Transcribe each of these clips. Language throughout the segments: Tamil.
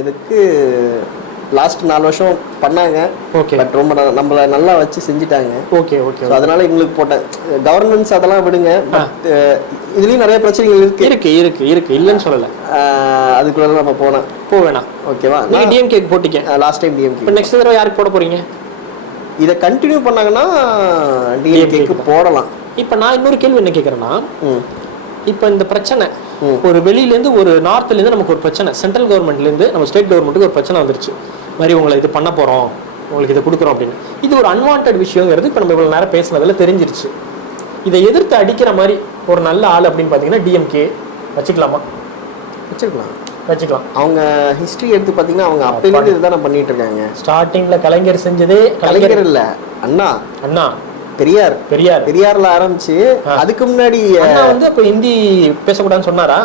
இதுக்கு லாஸ்ட் 4 வருஷம் பண்ணாங்க. ஓகே. பட் ரொம்ப நம்மள நல்லா வச்சு செஞ்சுட்டாங்க. Okay okay. அதனால இவங்களுக்கு போட்டேன். கவர்னன்ஸ் அதெல்லாம் விடுங்க. இதுலயும் நிறைய பிரச்சனைகள் இருக்கு இல்லைன்னு சொல்லலை. அதுக்குள்ள நம்ம போக வேணாம். ஓகேவா? நீங்க டிஎம்கேக்கு போட்டீங்க லாஸ்ட் டைம் டிஎம்கே. இப்போ நெக்ஸ்ட் தடவை யாருக்கு போட போறீங்க? இதை கண்டினியூ பண்ணாங்கன்னா டிஎம்கேக்கு போடலாம். இப்போ நான் இன்னொரு கேள்வி என்ன கேட்குறேன்னா, இப்போ இந்த பிரச்சனை ஒரு வெளியிலேருந்து ஒரு நார்த்லேருந்து நமக்கு ஒரு பிரச்சனை, சென்ட்ரல் கவர்மெண்ட்லேருந்து நம்ம ஸ்டேட் கவர்மெண்ட்டுக்கு ஒரு பிரச்சனை வந்துருச்சு, மாதிரி உங்களை இது பண்ண போகிறோம், உங்களுக்கு இதை கொடுக்குறோம் அப்படின்னு. இது ஒரு அன்வான்ட் விஷயங்கிறது இப்போ நம்ம இவ்வளோ நேரம் பேசுனதில் தெரிஞ்சிருச்சு. இதை எதிர்த்து அடிக்கிற மாதிரி ஒரு நல்ல ஆள் அப்படின்னு பார்த்தீங்கன்னா டிஎம்கே வச்சுக்கலாமா? வச்சுக்கலாம். அவங்க ஹிஸ்ட்ரி எடுத்து பார்த்தீங்கன்னா அவங்க அப்பையிலேருந்து இதுதான் பண்ணிட்டு இருக்காங்க. ஸ்டார்டிங்கில் கலைஞர் செஞ்சதே, கலைஞர் இல்லை, அண்ணா பெரியார்ல ஆரம்பிச்சு அதுக்கு முன்னாடி வந்து அப்ப ஹிந்தி பேசக்கூடாதுன்னு சொன்னாரா?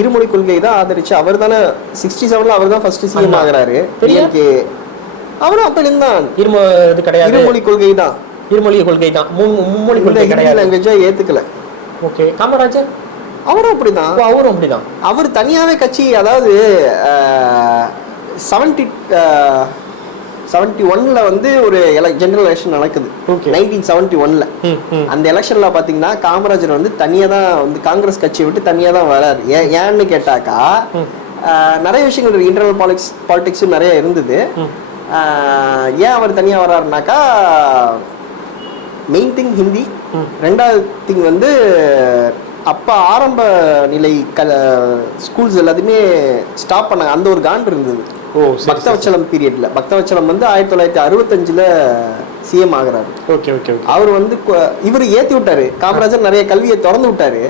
இருமொழி கொள்கை தான் ஆதரிச்சு. அவர் தானே 67 அவர் தான் ஃபர்ஸ்ட் சிஎம் ஆகுறாரு. அவரும் அப்ப இருந்தான். இது கிடையாது, இருமொழி கொள்கை தான். மும்மொழி கொள்கை கிடையாது. லாங்குவேஜா ஏத்துக்கல. ஓகே. காமராஜர் அவரும் அப்படிதான். அவர் தனியாவே கட்சி, அதாவது 71ல வந்து ஒரு ஜெனரல் எலெக்ஷன் நடக்குது. 1971ல அந்த எலெக்ஷன்ல பாத்தீங்கன்னா காமராஜர் வந்து தனியா தான் வந்து காங்கிரஸ் கட்சியை விட்டு தனியா தான் வராரு. ஏன்னு கேட்டாக்கா நிறைய விஷயங்கள் இன்டர்னல் பாலிடிக்ஸும் நிறைய இருந்தது. ஏன் அவர் தனியா வர்றாருனாக்கா மெயின் திங் ஹிந்தி, ரெண்டாவது திங் வந்து அப்ப ஆரம்ப நிலை ஸ்கூல்ஸ் எல்லாத்தையுமே ஸ்டாப் பண்ணாங்க. அந்த ஒரு காண்டு இருந்தது. பக்தவச்சலம் பீரியட்ல. பக்தவச்சலம் வந்து 1965ல சிஎம் ஆகுறாரு. அவர் வந்து இவரு ஏத்தி விட்டாரு. காமராஜர் நிறைய கல்வியை திறந்து விட்டாரு.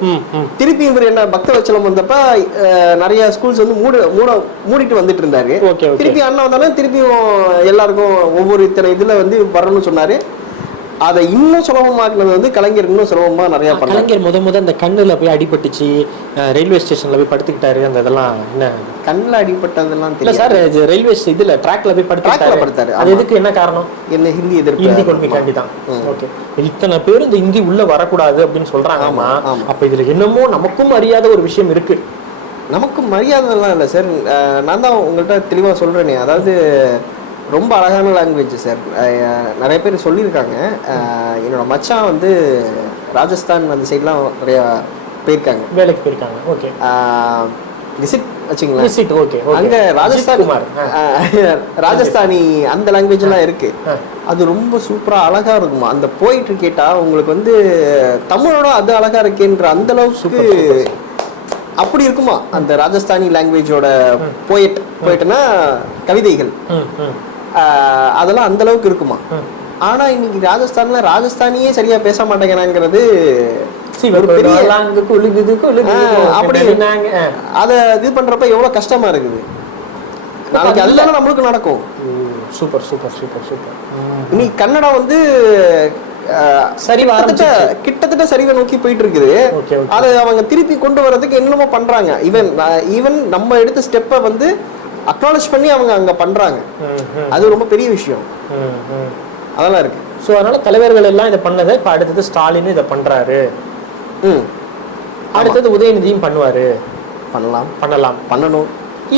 திருப்பி இவர் என்ன பக்தவச்சலம் வந்தப்ப நிறைய ஸ்கூல்ஸ் வந்து மூடிட்டு வந்துட்டு இருந்தாரு. திருப்பி அண்ணா வந்தாலும் திருப்பியும் எல்லாருக்கும் ஒவ்வொரு இத்தனை இதுல வந்து வரணும்னு சொன்னாரு. அதை இன்னும் சுலபமாக்குனது வந்து கலைஞர் இன்னும் சுலபமா நிறைய பண்ணாரு. கலைஞர் முத அந்த கண்ணுல போய் அடிபட்டுச்சு, ரயில்வே ஸ்டேஷன்ல போய் படுத்துக்கிட்டாரு. அந்த இதெல்லாம் என்ன கண்ணுல அடிபட்டதெல்லாம் தெரியல சார். ரயில்வே இதுல ட்ராக்ல போய் படுத்தாரு. அது எதுக்கு, என்ன காரணம்? என்ன ஹிந்தி எதிர்ப்பு, ஹிந்தி கொள்கைக்காண்டி தான். ஓகே. இத்தனை பேர் இந்த ஹிந்தி உள்ள வரக்கூடாது அப்படின்னு சொல்றாங்க. ஆமா. அப்ப இதுல என்னமோ நமக்கும் அறியாத ஒரு விஷயம் இருக்கு. நமக்கும் மரியாதைலாம் இல்லை சார். நான் தான் உங்கள்கிட்ட தெளிவா சொல்றேனே. அதாவது ரொம்ப அழகான லாங்குவேஜ் சார். நிறைய பேர் சொல்லியிருக்காங்க. என்னோட மச்சான் வந்து ராஜஸ்தான் அந்த சைட்லாம் நிறைய போயிருக்காங்க, வேலைக்கு போயிருக்காங்க. ஓகே. விசிட் வச்சுங்களேன். விசிட். ஓகே. அங்க ராஜஸ்தானி அந்த லாங்குவேஜ்லாம் இருக்கு. அது ரொம்ப சூப்பரா அழகா இருக்குமா. அந்த போயிட்டு கேட்டா உங்களுக்கு வந்து தமிழோட அது அழகா இருக்கேன்ற அந்த அளவுக்கு அப்படி இருக்குமா அந்த ராஜஸ்தானி லாங்குவேஜோட போயிட்டுனா கவிதைகள் அதெல்லாம் அந்த அளவுக்கு இருக்குமா. ஆனா இன்னைக்கு ராஜஸ்தானியே சரியா பேச மாட்டேங்கிறாங்கிறது அப்படி அத இது பண்றப்ப எவ்வளவு கஷ்டமா இருக்குது. நாளைக்கு அதுதானே நம்மளுக்கு நடக்கும். Super super super super. இன்னைக்கு கன்னடா வந்து கிட்டத்தட்ட சரிவை நோக்கி போயிட்டு இருக்குது. அதை அவங்க திருப்பி கொண்டு வர்றதுக்கு என்னமோ பண்றாங்க. ஈவன் நம்ம எடுத்த ஸ்டெப்பை வந்து அக்னாலஜ் பண்ணி அவங்க அங்க பண்றாங்க. அது ரொம்ப பெரிய விஷயம். அதெல்லாம் இருக்கு. ஸோ அதனால தலைவர்கள் எல்லாம் இதை பண்ணதை இப்போ அடுத்தது ஸ்டாலின் இதை பண்றாரு. அடுத்தது உதயநிதியும் பண்ணுவாரு. பண்ணணும்.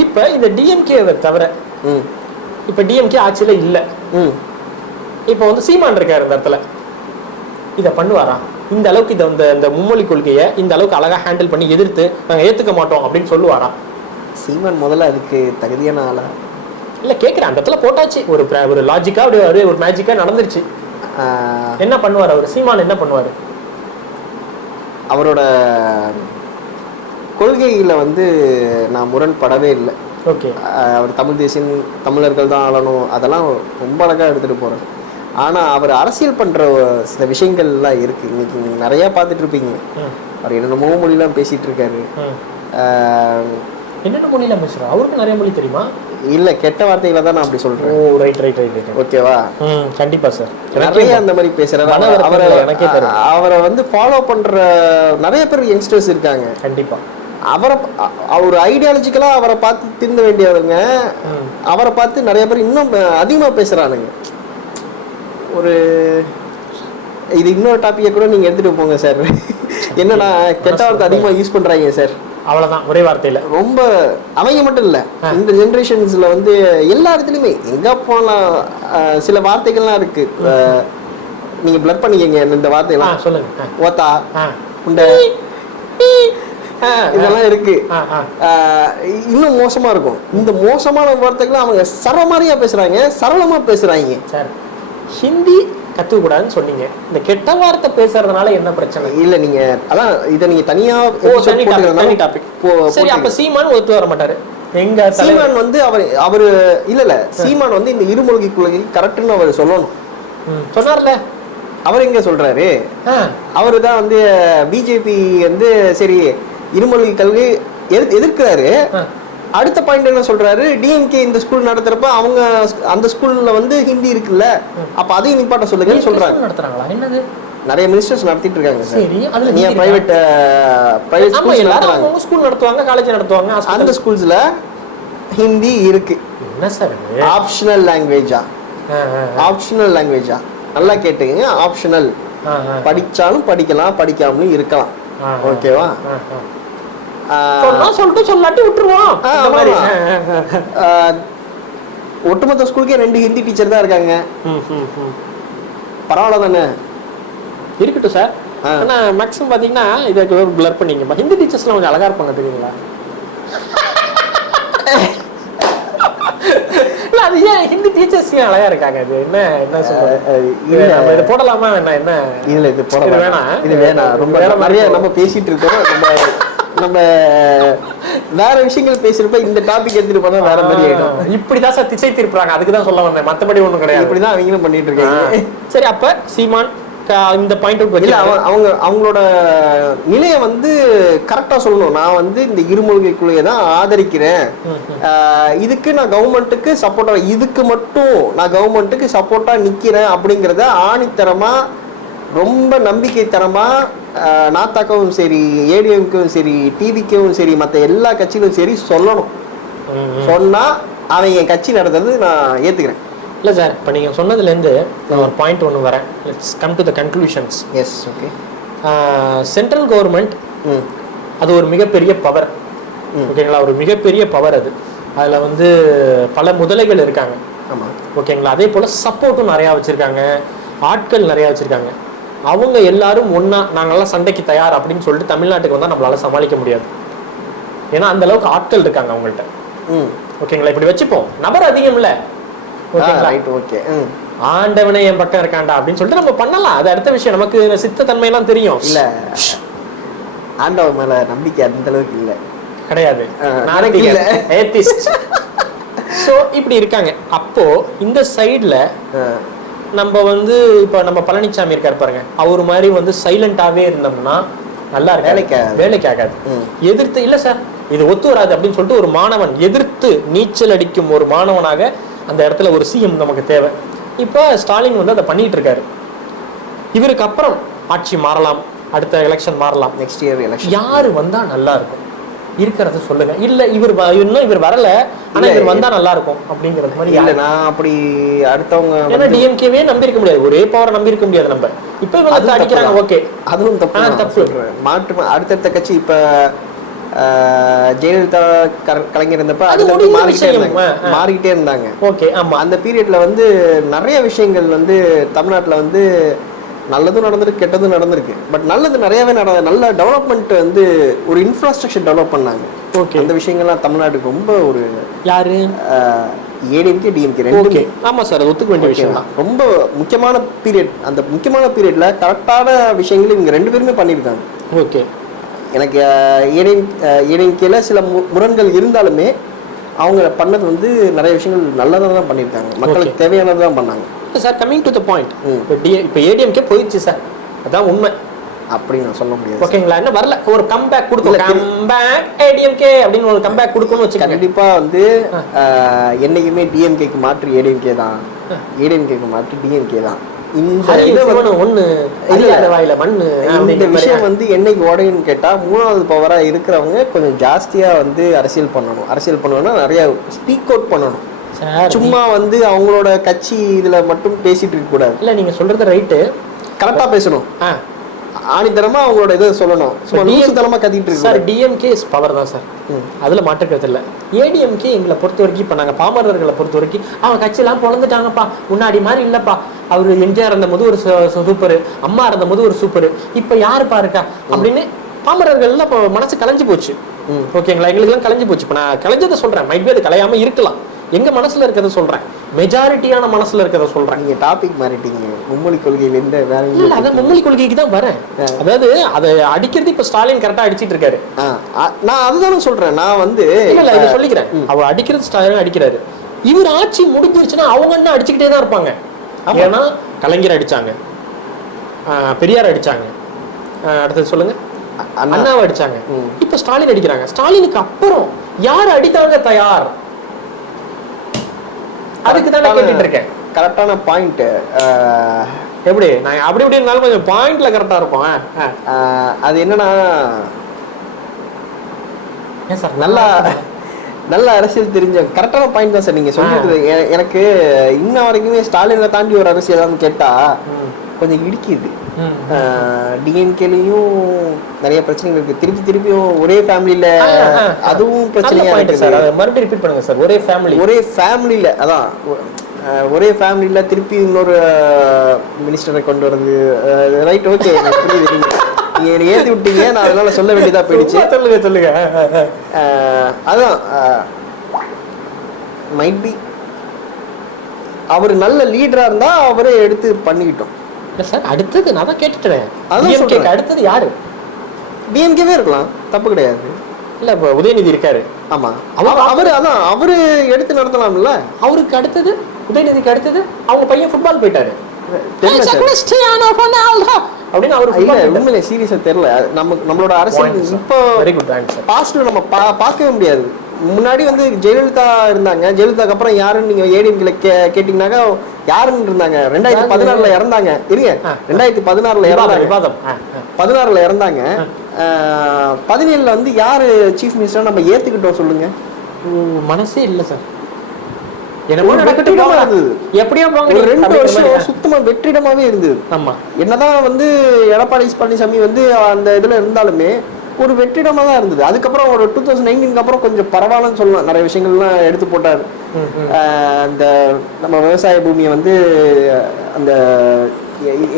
இப்ப இந்த டிஎம்கேவை தவிர இப்ப டிஎம்கே ஆட்சியில இல்ல. இப்ப வந்து சீமான் இருக்காரு இந்த இடத்துல. இதை பண்ணுவாரா? இந்த அளவுக்கு இந்த மும்மொழி கொள்கையை இந்த அளவுக்கு அழகா ஹேண்டில் பண்ணி எதிர்த்து நாங்க ஏத்துக்க மாட்டோம் அப்படின்னு சொல்லுவாரா? சீமான் முதல்ல அதுக்கு தகுதியான ஆளா இல்ல கேக்குறேன். அந்த இடத்துல போட்டாச்சு, ஒரு லாஜிக்கா அப்படியே ஒரு மேஜிக்கா நடந்துருச்சு. என்ன பண்ணுவார் அவர்? சீமான் என்ன பண்ணுவாரு? அவரோட கொள்கையில வந்து நான் முரண்படவே இல்லை. ஓகே. அவர் தமிழ் தேசியம், தமிழர்கள் தான் ஆளணும், அதெல்லாம் ரொம்ப அழகா எடுத்துட்டு போறாரு. ஆனா அவர் அரசியல் பண்ற சில விஷயங்கள்லாம் இருக்கு. இன்னைக்கு நிறைய பார்த்துட்டு இருப்பீங்க. அவர் என்னென்னமோ மொழிலாம் பேசிட்டு இருக்காரு. என்னென்ன மொழியில பேசுறா? அவருக்கு நிறைய மொழி தெரியுமா? இல்ல, கெட்ட வார்த்தைகளை தான் நான் அப்படி சொல்றேன். ஓ ரைட் ரைட் ரைட். ஓகேவா? கண்டிப்பா சார். நிறைய அந்த மாதிரி பேசுறாரு. அவரை வந்து ஃபாலோ பண்ற நிறைய பேர் யங்ஸ்டர்ஸ் இருக்காங்க. கண்டிப்பா. அவர் ஐடியாலஜிக்கலா அவரை பார்த்து திருந்த வேண்டியவங்க. அவரை பார்த்து நிறைய பேர் இன்னும் அதிகமா பேசுறானுங்க. இது இன்னொரு டாபிக்கை கூட நீங்க எடுத்துட்டு போங்க சார். என்னன்னா கெட்ட வார்த்தை அதிகமா யூஸ் பண்றாங்க சார். அவ்வளவுதான் ஒரே வார்த்தையில. ரொம்ப அவங்க மட்டும் இல்ல, இந்த ஜெனரேஷன்ஸ்ல வந்து எல்லா இடத்துலயுமே எங்க போலாம் சில வார்த்தைகள்லாம் இருக்கு. நீங்க பிளர் பண்ணிக்கங்க இந்த வார்த்தையெல்லாம். சொல்லுங்க. ஓத்தா, உண்ட, இதெல்லாம் இருக்கு. இன்னும் மோசமா இருக்கும். இந்த மோசமான வார்த்தைகளை அவங்க சரமாரியா பேசுறாங்க, சரளமா பேசுறாங்க. சார் ஹிந்தி கத்துக்க கூடாதுன்னு சொன்னீங்க, இந்த கெட்ட வார்த்தை பேசுறதுனால என்ன பிரச்சனை? இல்ல நீங்க அதான் இத நீங்க தனியா தனி டாபிக். சரி, அப்ப சீமான் ஒத்து வர மாட்டாரு. எங்க சீமான் வந்து அவரு இல்ல சீமான் வந்து இந்த இருமொழி கொள்கை கரெக்ட்னு அவர் சொல்லணும். சொன்னார்ல. அவர் எங்க சொல்றாரு? அவரு தான் வந்து பிஜேபி வந்து சரி இருமொழி கொள்கை எதிர்க்கிறாரு. அடுத்த பாயிண்ட் என்ன சொல்றாரு, டிஎம்கே இந்த ஸ்கூல் நடத்துறப்ப அவங்க அந்த ஸ்கூல்ல வந்து ஹிந்தி இருக்குல்ல, அப்ப அதையும் நிப்பாட்ட சொல்லுங்கன்னு சொல்றாங்க. நடத்துறாங்களா? என்னது? நிறைய மினிஸ்டர்ஸ் நடத்திட்டு இருக்காங்க சார். சரி, அதுல நீங்க பிரைவேட் ஸ்கூல் நடத்துறாங்க, ஸ்கூல் நடத்துவாங்க, காலேஜ் நடத்துவாங்க. அந்த ஸ்கூல்ஸ்ல ஹிந்தி இருக்கு. என்ன சார் ஆப்ஷனல் லாங்குவேஜா? ஆப்ஷனல் லாங்குவேஜா? நல்லா கேட்டுங்க, ஆப்ஷனல். படிச்சாலும் படிக்கலாம், படிக்காமலும் இருக்கலாம். ஓகேவா? சொல்லிட்டு சொல்லாட்டி விட்டுருவோம். ஒட்டுமொத்த ஸ்கூலுக்கே 2 ஹிந்தி டீச்சர் தான் இருக்காங்க. பரவாயில்ல தானே? இருக்கட்டும் சார். ஆனா மேக்ஸிமம் பாத்தீங்கன்னா இதை பிளர் பண்ணீங்க. ஹிந்தி டீச்சர்ஸ்லாம் கொஞ்சம் அழகா இருப்பாங்க தெரியுங்களா? அது ஏன் ஹிந்தி டீச்சர்ஸ் அழகா இருக்காங்க? இது என்ன சொல்றது? நம்ம இது போடலாமா? என்ன இல்ல இது போட வேணாம், இது வேணாம். ரொம்ப நிறைய நம்ம பேசிட்டு இருக்கோம். நம்ம வேற விஷயங்கள் பேசுறப்ப இந்த டாபிக் எடுத்துட்டு போனா வேற மாதிரி ஆயிடும். இப்படிதான் சார் திசை திருப்புறாங்க. அதுக்கு தான் சொல்ல வந்தேன், மத்தபடி ஒண்ணும் கிடையாது. இப்படிதான் அவங்களும் பண்ணிட்டு இருக்காங்க. சரி, அப்ப சீமான் இந்த பாயிண்ட் இல்ல அவங்களோட நிலையை வந்து கரெக்டா சொல்லணும். நான் வந்து இந்த இருமொழி கொள்கையை தான் ஆதரிக்கிறேன், இதுக்கு நான் கவர்மெண்ட்டுக்கு சப்போர்ட்டா, இதுக்கு மட்டும் நான் கவர்மெண்ட்டுக்கு சப்போர்ட்டா நிக்கிறேன் அப்படிங்கிறத ஆணித்தரமா, ரொம்ப நம்பிக்கை தரமா நாத்தாக்கவும் சரி, ஏடிஎம்க்கும் சரி, டிவிக்கும் சரி, மற்ற எல்லா கட்சிகளும் சரி சொல்லணும். சொன்னா அவன் என் கட்சி நடத்துறது நான் ஏத்துக்கிறேன். இல்லை சார், இப்போ நீங்கள் சொன்னதுலேருந்து ஒரு பாயிண்ட் ஒன்று வரேன். Let's come to the conclusions. Yes, okay. Central government அது ஒரு மிகப்பெரிய பவர். ஓகேங்களா? ஒரு மிகப்பெரிய பவர் அது. அதில் வந்து பல முதலைகள் இருக்காங்க. ஆமாம், ஓகேங்களா? அதே போல் சப்போர்ட்டும் நிறையா வச்சுருக்காங்க, ஆட்கள் நிறையா வச்சுருக்காங்க. அவங்க எல்லாரும் ஒன்றா நாங்கள்லாம் சண்டைக்கு தயார் அப்படின்னு சொல்லிட்டு தமிழ்நாட்டுக்கு வந்தால் நம்மளால சமாளிக்க முடியாது. ஏன்னா அந்த அளவுக்கு ஆட்கள் இருக்காங்க அவங்கள்ட்ட. ஓகேங்களா? இப்படி வச்சுப்போம், நபர் அதிகம் இல்லை. ஆண்டவனே என் பக்கம் இருக்காண்டா அப்படின்னு சொல்லிட்டு நம்ம பண்ணலாம். அது அடுத்த விஷயம். நமக்கு சித்த தன்மையெல்லாம் தெரியும். இல்ல, ஆண்டவன் மேல நம்பிக்கை அந்த அளவுக்கு இல்ல, கிடையாது. சோ இப்படி இருக்காங்க. அப்போ இந்த சைடுல நம்ம வந்து இப்ப நம்ம பழனிசாமி இருக்காரு பாருங்க, அவரு மாதிரி வந்து சைலண்டாவே இருந்தோம்னா நல்லா இருக்கு, வேலைக்கு ஆகாது. எதிர்த்து இல்ல சார் இது ஒத்து வராது அப்படின்னு சொல்லிட்டு ஒரு மாணவன் எதிர்த்து நீச்சல் அடிக்கும் ஒரு மாணவனாக அந்த இடத்துல ஒரு சிஎம் நமக்கு தேவை. இப்போ ஸ்டாலின் வந்து அதை பண்ணிட்டு இருக்காரு. இவருக்கு அப்புறம் ஆட்சி மாறலாம், அடுத்த எலெக்ஷன் மாறலாம், நெக்ஸ்ட் இயர் எலெக்ஷன். யாரு வந்தா நல்லா இருக்கும் இருக்கிறத சொல்லுங்க. இல்ல இன்னும் இவர் வரல, ஆனா இவர் வந்தா நல்லா இருக்கும் அப்படிங்கிறது மாதிரி. இல்ல, நான் அப்படி அடுத்தவங்க ஏன்னா டிஎம்கேவே நம்பி இருக்க முடியாது, ஒரே பவரை நம்பி இருக்க முடியாது நம்ம. இப்ப இவங்க அடிக்கிறாங்க, ஓகே, அதுவும் தப்பு. மாற்று அடுத்தடுத்த கட்சி இப்ப ஜெயலலிதா கலைஞர் இருந்தப்ப அது மாறிக்கிட்டே இருந்தாங்க. ஓகே, ஆமா. அந்த பீரியட்ல வந்து நிறைய விஷயங்கள் வந்து தமிழ்நாட்டுல வந்து நல்லதும் நடந்திருக்கு, கெட்டதும் நடந்திருக்கு. பட் நல்லது நிறையவே நல்ல டெவலப்மெண்ட் வந்து ஒரு இன்ஃப்ராஸ்ட்ரக்சர் டெவலப் பண்ணாங்க. ஓகே, அந்த விஷயங்கள்லாம் தமிழ்நாட்டுக்கு ரொம்ப ஒரு யாரு ஏடிஎம்கே டிஎம்கே ரெண்டுமே. ஆமா சார், ஒத்துக்க வேண்டிய விஷயம் தான். ரொம்ப முக்கியமான பீரியட். அந்த முக்கியமான பீரியட்ல கரெக்டான விஷயங்கள் இவங்க 2 பேருமே பண்ணியிருக்காங்க. ஓகே, எனக்கு ஏடிஎம்கேல சில முரண்கள் இருந்தாலுமே அவங்க பண்ணது வந்து நிறைய விஷயங்கள் நல்லதாக தான் பண்ணியிருக்காங்க, மக்களுக்கு தேவையானது தான் பண்ணாங்க. Sir, coming to the point, இப்போ ஏடிஎம்கே போயிடுச்சு சார், அதான் உண்மை. அப்படி நான் சொல்ல முடியாது. ஓகேங்களா? என்ன வரல, ஒரு கம்பேக் கொடுக்கணும், கம்பேக் ஏடிஎம்கே அப்படின்னு ஒரு கம்பேக் கொடுக்கணும்னு வச்சு கண்டிப்பா வந்து என்னைக்குமே டிஎம்கேக்கு மாற்று ஏடிஎம்கே தான், ஏடிஎம்கேக்கு மாற்று டிஎம்கே தான். இந்த விஷயம் வந்து என்னைக்கு உடையுன்னு கேட்டா, 3வது பவரா இருக்கிறவங்க கொஞ்சம் ஜாஸ்தியா வந்து அரசியல் பண்ணணும். அரசியல் பண்ணணும்னா நிறைய ஸ்பீக் அவுட் பண்ணணும். சும்மா வந்து அவங்களோட கட்சி இதுல மட்டும் பேசிட்டு இருக்க கூடாது. இல்ல, நீங்க சொல்றது ரைட்டு, கரெக்டா பேசணும். ஆணித்தரமா அவங்களோட இதை சொல்லணும். சும்மா லூசுத்தனமா கத்திட்டு இருக்கு சார். டிஎம்கே இஸ் பவர் தான் சார், அதுல மாற்றுக்கிறது இல்லை. ஏடிஎம்கே எங்களை பொறுத்த வரைக்கும் இப்போ நாங்கள் பாமரர்களை பொறுத்த வரைக்கும் அவங்க கட்சியெல்லாம் பொழந்துட்டாங்கப்பா, முன்னாடி மாதிரி இல்லப்பா. அவரு எம்ஜிஆர் இருந்தபோது ஒரு சூப்பரு, அம்மா இருந்தபோது ஒரு சூப்பரு, இப்போ யாருப்பா இருக்கா அப்படின்னு பாமரர்கள்லாம் இப்போ மனசு கலைஞ்சு போச்சு. ஓகேங்களா, எங்களுக்குலாம் கலைஞ்சு போச்சு. இப்போ நான் கலைஞ்சதை சொல்றேன், மைட் பி அது கலையாம இருக்கலாம். எங்க மனசுல இருக்கிறத சொல்றேன், மெஜாரிட்டியான மனசுல இருக்கிறத சொல்றேன். நீங்க டாபிக் மாறிட்டீங்க, மும்மொழி கொள்கையில இருந்து வேற இல்ல. அதான் மும்மொழி கொள்கைக்கு தான் வரேன். அதாவது அதை அடிக்கிறது இப்ப ஸ்டாலின் கரெக்டா அடிச்சிட்டு இருக்காரு. நான் அதுதானே சொல்றேன். நான் வந்து இல்ல இதை சொல்லிக்கிறேன், அவர் அடிக்கிறது ஸ்டாலின் அடிக்கிறாரு. இவர் ஆட்சி முடிஞ்சிருச்சுன்னா அவங்க என்ன அடிச்சுக்கிட்டே தான் இருப்பாங்க. ஏன்னா கலைஞர் அடிச்சாங்க, பெரியார் அடிச்சாங்க, அடுத்தது சொல்லுங்க அண்ணாவை அடிச்சாங்க, இப்ப ஸ்டாலின் அடிக்கிறாங்க. ஸ்டாலினுக்கு அப்புறம் யார் அடித்தாங்க தயார்? அதுக்கு தான் கேட்டுட்டு இருக்கேன். கரெக்டான பாயிண்ட். எப்படி நான் அப்படி இப்படி இருந்தாலும் கொஞ்சம் பாயிண்ட்ல கரெக்டா இருப்போம். அது என்னன்னா, சார் நல்ல அரசியல் தெரிஞ்ச கரெக்டான பாயிண்ட் தான் சார் நீங்க சொல்லிட்டு. எனக்கு இன்ன வரைக்குமே ஸ்டாலினை தாண்டி ஒரு அரசியல் கேட்டா கொஞ்சம் இடிக்குது. டிஎம்கேலையும் நிறைய பிரச்சனைகள் இருக்கு. திருப்பியும் ஒரே ஃபேமிலியில அதுவும் பிரச்சனையா இருக்கு சார். மறுபடியும் ரிப்பீட் பண்ணுங்க சார். ஒரே ஃபேமிலியில அதான் ஒரே ஃபேமிலியில திருப்பி இன்னொரு மினிஸ்டரை கொண்டு வருது. ரைட், ஓகே, புரியுது. நீங்க ஏத்தி விட்டீங்க, நான் அதனால சொல்ல வேண்டியதா போயிடுச்சு. சொல்லுங்க. அதான் மைட் பி அவர் நல்ல லீடரா இருந்தா அவரே எடுத்து பண்ணிக்கிட்டோம். சார் அடுத்தது நான் தான் கேட்டுட்டேன், அடுத்தது யாரு? டிஎம்கேவே இருக்கலாம், தப்பு கிடையாது. இல்ல இப்ப உதயநிதி இருக்காரு. ஆமா, அவரு எடுத்து நடத்தலாம்ல. அவருக்கு அடுத்தது, உதயநிதிக்கு அடுத்தது அவங்க பையன் ஃபுட்பால் போயிட்டாரு. அப்படின்னு அவரு உண்மையிலே சீரியஸா தெரியல. நம்மளோட அரசியல் இப்போ பாஸ்ட்ல நம்ம பார்க்கவே முடியாது. முன்னாடி வந்து ஜெயலலிதா இருந்தாங்க. ஜெயலலிதாக்கு அப்புறம் யாருன்னு நீங்க ஏடிஎம்கேல கேட்டீங்கன்னாக்கா யாருன்னு இருந்தாங்க? 2016 இறந்தாங்க. இருங்க, 2016 இறந்தாங்க. 17 வந்து யாரு சீஃப் மினிஸ்டர் நம்ம ஏத்துக்கிட்டோம் சொல்லுங்க? மனசே இல்ல சார். எப்படியோ 2 வருஷம் சுத்தமா வெற்றிடமாவே இருந்தது. ஆமா, என்னதான் வந்து எடப்பாடி பழனிசாமி வந்து அந்த இதுல இருந்தாலுமே ஒரு வெற்றிடமா தான் இருந்தது. அதுக்கப்புறம் ஒரு 2019 அப்புறம் கொஞ்சம் பரவாயில்லன்னு சொல்லலாம். நிறைய விஷயங்கள்லாம் எடுத்து போட்டார். அந்த நம்ம விவசாய பூமியை வந்து அந்த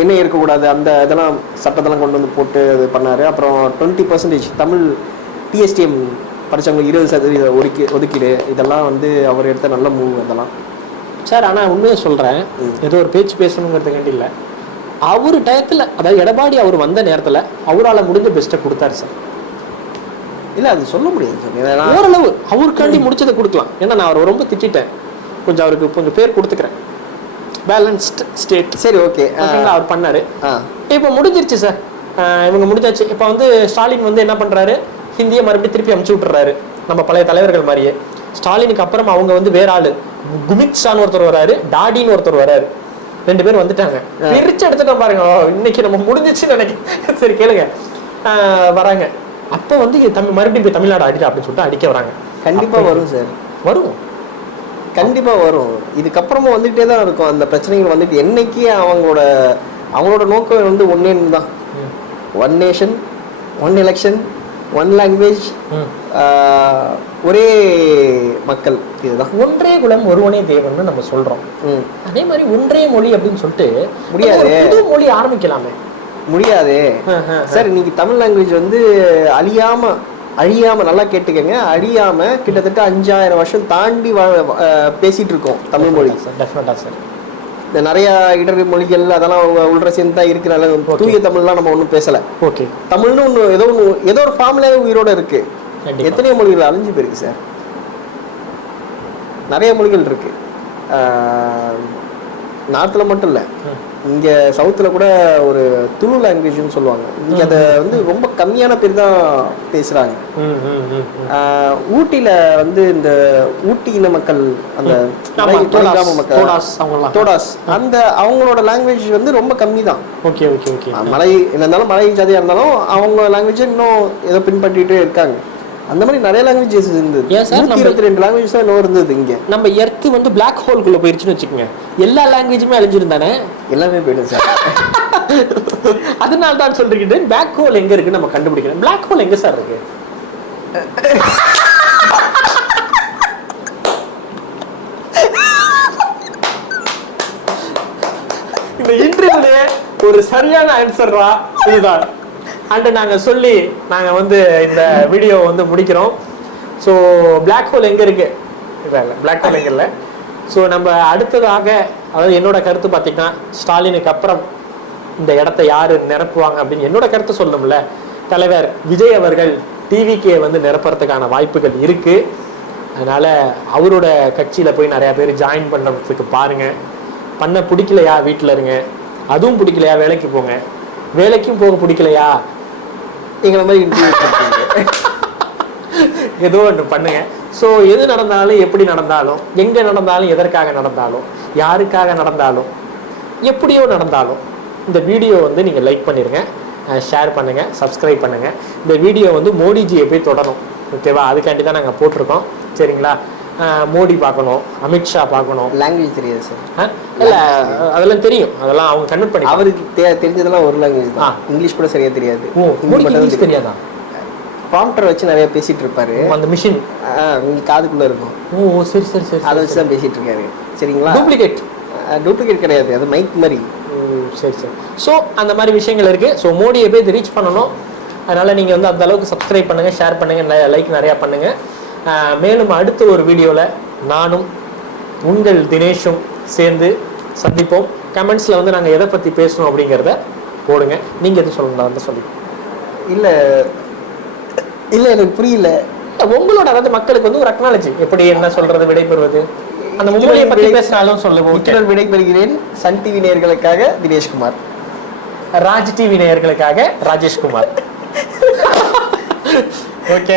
எண்ணெய் இருக்கக்கூடாது, அந்த இதெல்லாம் சட்டத்தெல்லாம் கொண்டு வந்து போட்டு இது பண்ணாரு. அப்புறம் 20% தமிழ் டிஎஸ்டிஎம் படித்தவங்க 20% ஒதுக்கீடு, இதெல்லாம் வந்து அவர் எடுத்த நல்ல மூவ் அதெல்லாம் சார். ஆனால் உண்மையை சொல்கிறேன், ஏதோ ஒரு பேச்சு பேசணுங்கிறதுக்காண்டி இல்லை. அவர் டயத்தில், அதாவது எடப்பாடி அவர் வந்த நேரத்தில் அவரால் முடிஞ்ச பெஸ்ட்டை கொடுத்தாரு சார். இல்லை அது சொல்ல முடியாது சார். ஓரளவு அவருக்காண்டி முடிச்சதை கொடுக்கலாம். ஏன்னா நான் அவரை ரொம்ப திட்டேன், கொஞ்சம் அவருக்கு கொஞ்சம் பேர் கொடுத்துக்கிறேன். பேலன்ஸ்ட் ஸ்டேட், சரி, ஓகே, அவர் பண்ணாரு. இப்போ முடிஞ்சிருச்சு சார், இவங்க முடிஞ்சாச்சு. இப்போ வந்து ஸ்டாலின் வந்து என்ன பண்ணுறாரு, ஹிந்தியை மறுபடியும் திருப்பி அமுச்சு விட்டுறாரு. நம்ம பழைய தலைவர்கள் மாதிரியே ஸ்டாலினுக்கு அப்புறம் அவங்க வந்து வேற ஆளு, குமித் ஷான்னு ஒருத்தர் வராரு, டாடின்னு ஒருத்தர் வராரு. 2 பேர் வந்துட்டாங்க, பிரிச்சு எடுத்துட்டோம் பாருங்க. இன்னைக்கு நம்ம முடிஞ்சிச்சுன்னு நினைக்கிறேன். சரி கேளுங்க, வராங்க. அப்போ வந்து மறுபடியும் போய் தமிழ்நாடு அடிடா அப்படின்னு சொல்லிட்டு அடிக்க வராங்க. கண்டிப்பா வரும் சார், வரும், கண்டிப்பா வரும். இதுக்கப்புறமும் வந்துகிட்டே தான் இருக்கும் அந்த பிரச்சனைகள். வந்துட்டு என்னைக்கு அவங்களோட நோக்கம் வந்து ஒன்னே தான், one nation, one election, one language, ஒரே மக்கள், இதுதான். ஒன்றே குலம் ஒருவனே தேவன் நம்ம சொல்றோம். அதே மாதிரி ஒன்றே மொழி அப்படின்னு சொல்லிட்டு முடியாது, புது மொழி ஆரம்பிக்கலாமே. முடியாது சார். இன்னைக்கு தமிழ் லாங்குவேஜ் வந்து அழியாம நல்லா கேட்டுக்கங்க, அழியாம கிட்டத்தட்ட 5000 வருஷம் தாண்டி பேசிட்டு இருக்கோம் தமிழ் மொழி. சார் இந்த நிறைய இடர் மொழிகள் அதெல்லாம் உள்ள சேர்ந்து தான் இருக்கிறனால தூய தமிழ்லாம் நம்ம ஒன்றும் பேசல. ஓகே, தமிழ்னு ஏதோ ஒரு ஃபார்ம்ல உயிரோட இருக்கு. எத்தனையோ மொழிகள் அழிஞ்சு போயிருக்கு சார், நிறைய மொழிகள் இருக்கு. நார்த்ல மட்டும் இல்லை, இங்க சவுத்துல கூட ஒரு துளு லாங்குவேஜ்னு சொல்லுவாங்க. இங்க அதை வந்து ரொம்ப கம்மியான பேர் தான் பேசுறாங்க. ஊட்டியில வந்து இந்த ஊட்டி இன மக்கள், அந்த கிராம மக்கள் தோடாஸ், அந்த அவங்களோட லாங்குவேஜ் வந்து ரொம்ப கம்மி தான். Okay okay okay. மலை இருந்தாலும், மலை ஜாதியா இருந்தாலும் அவங்க லாங்குவேஜ் இன்னும் ஏதோ பின்பற்றிட்டு இருக்காங்க. அந்த மாதிரி நிறைய லாங்குவேஜஸ் இருந்தது. 22 லாங்குவேஜஸ் தான் இன்னும் இருந்தது. இங்க நம்ம எர்த்து வந்து பிளாக் ஹோல்குள்ள போயிருச்சுன்னு வச்சுக்கோங்க, எல்லா லாங்குவேஜுமே அழிஞ்சிருந்தானே, எல்லாமே போயிடும் சார். அதனால தான் சொல்லிக்கிட்டு பிளாக் ஹோல் எங்க இருக்கு நம்ம கண்டுபிடிக்கணும். பிளாக் ஹோல் எங்க சார் இருக்கு? இந்த இன்டர்வியூல ஒரு சரியான ஆன்சர்ரா இதுதான். அண்ட் நாங்க சொல்லி நாங்க வந்து இந்த வீடியோ வந்து முடிக்கிறோம். ஸோ பிளாக் ஹோல் எங்க இருக்கு? இல்லை பிளாக் ஹோல் எங்க இல்லை. ஸோ நம்ம அடுத்ததாக, அதாவது என்னோட கருத்து பார்த்தீங்கன்னா, ஸ்டாலினுக்கு அப்புறம் இந்த இடத்த யாரு நிரப்புவாங்க அப்படின்னு என்னோட கருத்து சொல்லணும்ல. தலைவர் விஜய் அவர்கள் டிவிகே வந்து நிரப்புறதுக்கான வாய்ப்புகள் இருக்கு. அதனால அவரோட கட்சியில போய் நிறைய பேர் ஜாயின் பண்றதுக்கு பாருங்க. பண்ண பிடிக்கலையா வீட்டில் இருங்க, அதுவும் பிடிக்கலையா வேலைக்கு போங்க, வேலைக்கும் போக பிடிக்கலையா எங்களை மாதிரி இன்டர்வியூ ஏதோ ஒன்று பண்ணுங்க. ஸோ எது நடந்தாலும், எப்படி நடந்தாலும், எங்கே நடந்தாலும், எதற்காக நடந்தாலும், யாருக்காக நடந்தாலும், எப்படியோ நடந்தாலும் இந்த வீடியோ வந்து நீங்கள் லைக் பண்ணிடுங்க, ஷேர் பண்ணுங்கள், சப்ஸ்கிரைப் பண்ணுங்கள். இந்த வீடியோ வந்து மோடிஜியை போய் தொடரும், ஓகேவா? அதுக்காண்டி தான் நாங்கள் போட்டிருக்கோம், சரிங்களா? மோடி பார்க்கணும், அமித்ஷா பார்க்கணும். லாங்குவேஜ் தெரியாது சார். இல்லை அதெல்லாம் தெரியும், அதெல்லாம் அவங்க கன்வெர்ட் பண்ணி. அவருக்கு தெரிஞ்சதெல்லாம் ஒரு லாங்குவேஜ் தான். இங்கிலீஷ் கூட சரியா தெரியாது. இங்கிலீஷ் தெரியாதா? ப்ராம்ப்டர் வச்சு நிறைய பேசிட்டு இருப்பாரு. அந்த மிஷின் உங்க காதுக்குள்ள இருக்கும். ஓ சரி சரி சரி, அதை வச்சு தான் பேசிட்டு இருக்காரு, சரிங்களா? டூப்ளிகேட் கிடையாது, அது மைக் மாதிரி. சரி சரி. ஸோ அந்த மாதிரி விஷயங்கள் இருக்கு. ஸோ மோடியை போய் ரீச் பண்ணணும். அதனால நீங்க வந்து அந்த அளவுக்கு சப்ஸ்கிரைப் பண்ணுங்க, ஷேர் பண்ணுங்க, லைக் நிறையா பண்ணுங்க. மேலும் அடுத்த ஒரு வீடியோவில் நானும் உங்கள் தினேஷும் சேர்ந்து சந்திப்போம். கமெண்ட்ஸில் வந்து நாங்கள் எதை பற்றி பேசணும் அப்படிங்கிறத போடுங்க. நீங்கள் எது சொல்லணும் வந்து சொல்லி. இல்லை இல்லை எனக்கு புரியல. உங்களோட அதாவது மக்களுக்கு வந்து ஒரு அக்னாலஜி எப்படி என்ன சொல்றது, விடைபெறுவது, அந்த மொழியை பற்றி பேசினாலும் சொல்லுவோம். விடைபெறுகிறேன். சன் டிவி நேயர்களுக்காக தினேஷ்குமார், ராஜ் டிவி நேயர்களுக்காக ராஜேஷ்குமார். ஓகே.